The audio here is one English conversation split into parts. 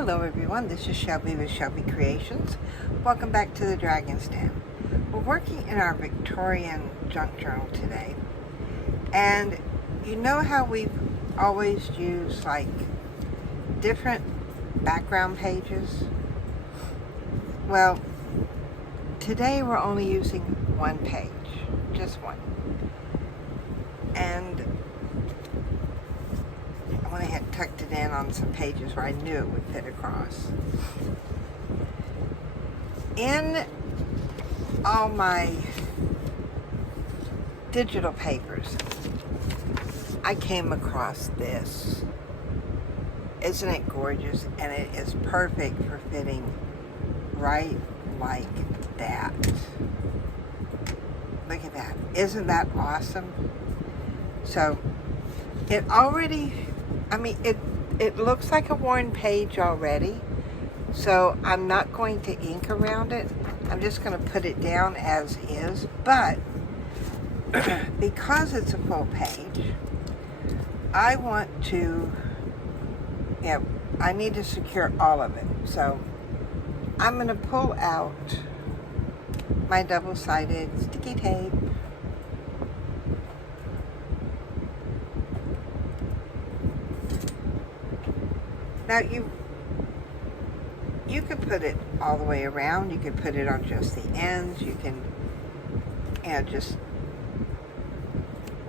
Hello everyone, this is Shelby with Shelby Creations. Welcome back to the Dragon's Den. We're working in our Victorian junk journal today. And you know how we've always used like different background pages? Well, today we're only using one page, just one. And I went ahead and tucked it in on some pages where I knew it would fit across. In all my digital papers, I came across this. Isn't it gorgeous? And it is perfect for fitting right like that. Look at that. Isn't that awesome? So it already, it looks like a worn page already, so I'm not going to ink around it. I'm just going to put it down as is, but because it's a full page, I want to, I need to secure all of it. So I'm going to pull out my double-sided sticky tape. Now you could put it all the way around. You could put it on just the ends. You can, just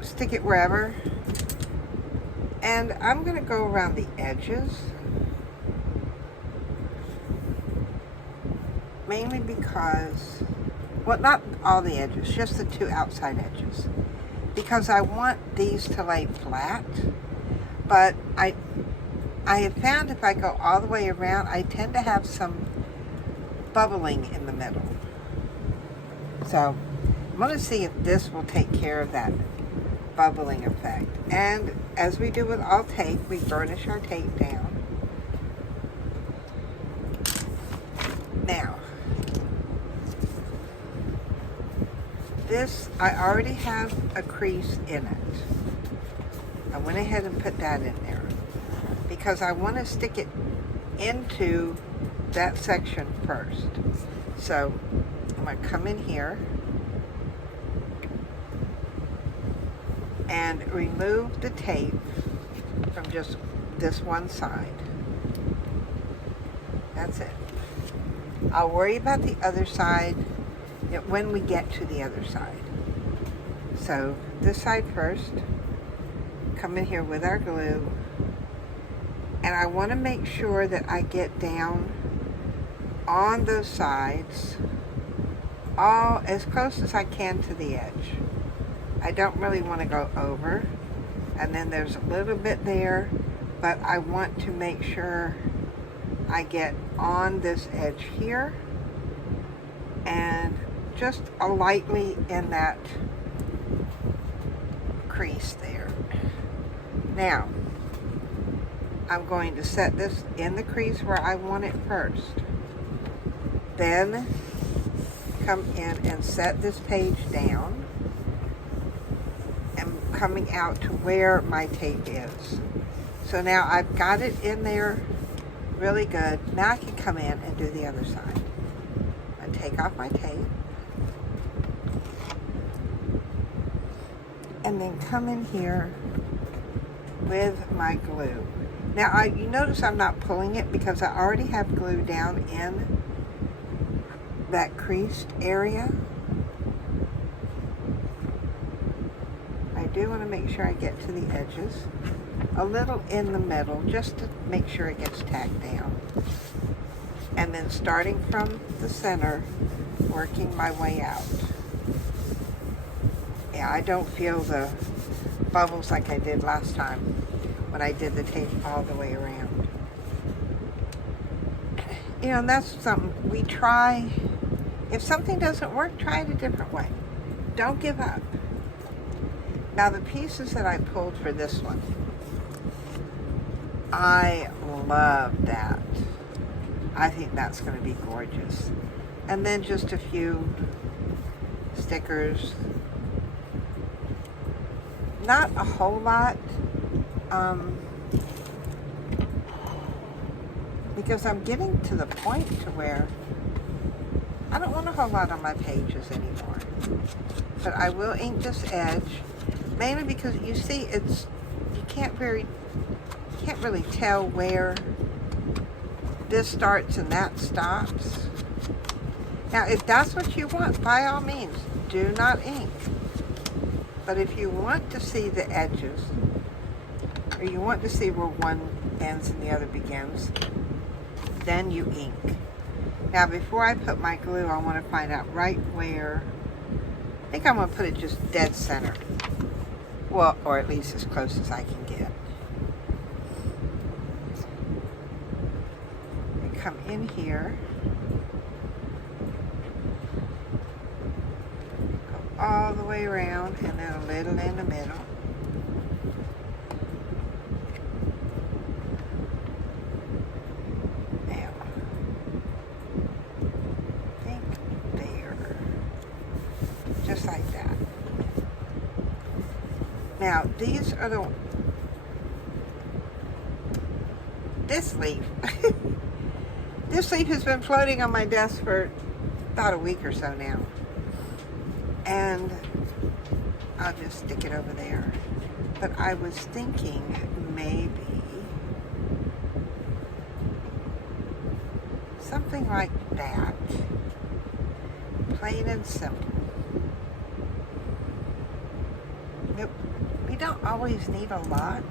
stick it wherever. And I'm going to go around the edges, mainly because, well, not all the edges, just the two outside edges, because I want these to lay flat. But I have found if I go all the way around, I tend to have some bubbling in the middle. So I'm going to see if this will take care of that bubbling effect. And as we do with all tape, we burnish our tape down. Now, this, I already have a crease in it. I went ahead and put that in there because I want to stick it into that section first. So I'm going to come in here and remove the tape from just this one side. That's it. I'll worry about the other side when we get to the other side. So this side first, come in here with our glue, and I want to make sure that I get down on those sides all as close as I can to the edge. I don't really want to go over, and then there's a little bit there, but I want to make sure I get on this edge here and just lightly in that crease there. Now, I'm going to set this in the crease where I want it first. Then come in and set this page down and coming out to where my tape is. So now I've got it in there really good. Now I can come in and do the other side. I take off my tape and then come in here with my glue. Now you notice I'm not pulling it because I already have glue down in that creased area. I do want to make sure I get to the edges, a little in the middle, just to make sure it gets tacked down. And then starting from the center, working my way out. Yeah, I don't feel the bubbles like I did last time when I did the tape all the way around. And that's something we try. If something doesn't work, try it a different way. Don't give up. Now the pieces that I pulled for this one, I love that. I think that's going to be gorgeous. And then just a few stickers. Not a whole lot. because I'm getting to the point to where I don't want a whole lot on my pages anymore. But I will ink this edge, mainly because you see you can't really tell where this starts and that stops. Now, if that's what you want, by all means, do not ink. But if you want to see the edges, or you want to see where one ends and the other begins, then you ink. Now, before I put my glue, I want to find out right where. I think I'm going to put it just dead center. Well, or at least as close as I can get. I come in here. Go all the way around, and then a little in the middle. Just like that. Now, these are this leaf. This leaf has been floating on my desk for about a week or so now. And I'll just stick it over there. But I was thinking maybe something like that. Plain and simple. We don't always need a lot.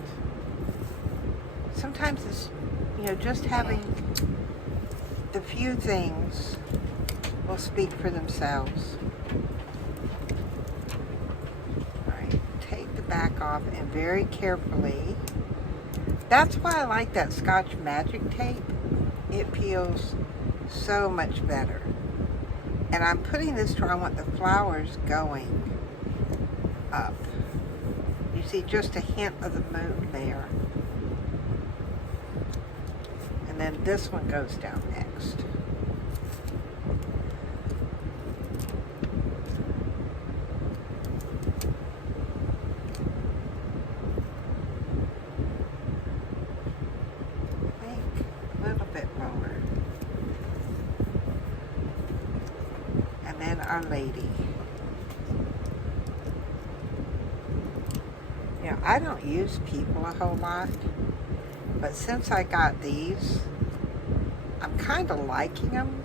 Sometimes it's, just having the few things will speak for themselves. All right, take the back off and very carefully. That's why I like that Scotch Magic tape. It peels so much better. And I'm putting this where I want the flowers going up. You see just a hint of the moon there. And then this one goes down next. Make a little bit lower. And then Our Lady. I don't use people a whole lot, but since I got these, I'm kind of liking them.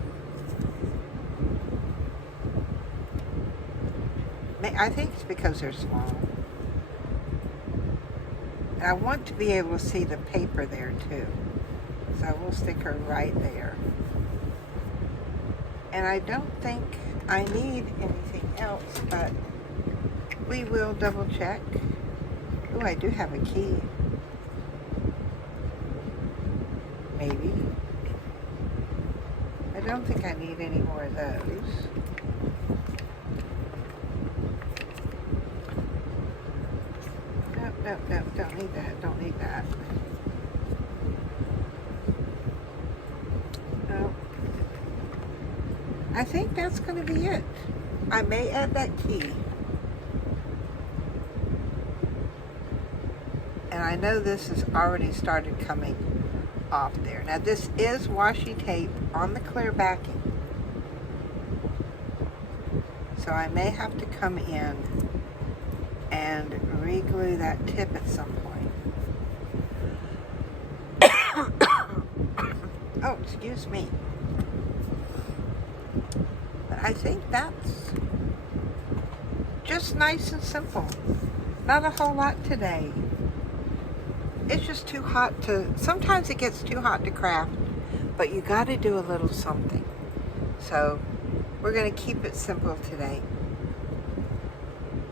I think it's because they're small. And I want to be able to see the paper there too. So we'll stick her right there. And I don't think I need anything else, but we will double check. Oh, I do have a key. Maybe. I don't think I need any more of those. Nope, don't need that. Nope. I think that's going to be it. I may add that key. And I know this has already started coming off there. Now this is washi tape on the clear backing. So I may have to come in and re-glue that tip at some point. Oh, excuse me. But I think that's just nice and simple. Not a whole lot today. It's just too hot sometimes it gets too hot to craft, but you got to do a little something. So we're going to keep it simple today.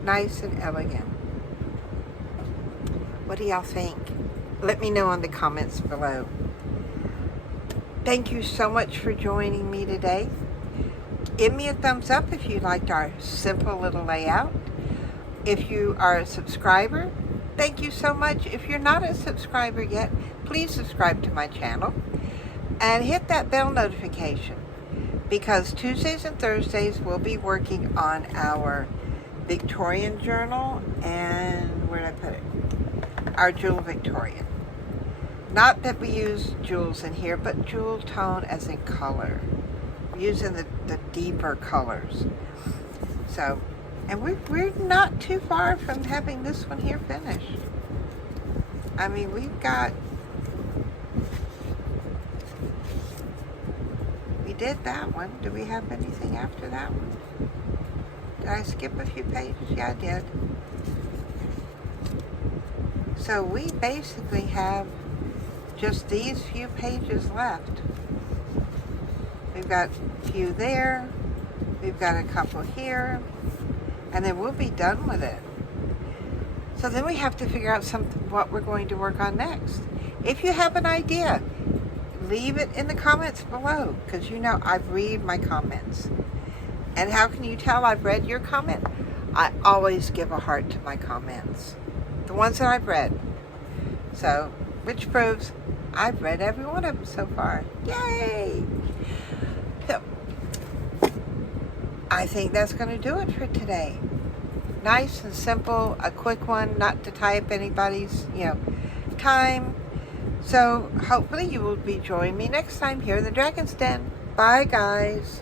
Nice and elegant. What do y'all think? Let me know in the comments below. Thank you so much for joining me today. Give me a thumbs up if you liked our simple little layout. If you are a subscriber, thank you so much. If you're not a subscriber yet, please subscribe to my channel and hit that bell notification, because Tuesdays and Thursdays we'll be working on our Victorian journal and, where did I put it? Our Jewel Victorian. Not that we use jewels in here, but jewel tone as in color. We're using the deeper colors. So, and we're not too far from having this one here finished. I mean, we did that one. Do we have anything after that one? Did I skip a few pages? Yeah, I did. So we basically have just these few pages left. We've got a few there. We've got a couple here. And then we'll be done with it. So then we have to figure out what we're going to work on next. If you have an idea, leave it in the comments below, because you know I read my comments. And how can you tell I've read your comment? I always give a heart to my comments, the ones that I've read. So, which proves I've read every one of them so far. Yay! So, I think that's going to do it for today. Nice and simple, a quick one, not to tie up anybody's, time. So hopefully you will be joining me next time here in the Dragon's Den. Bye, guys.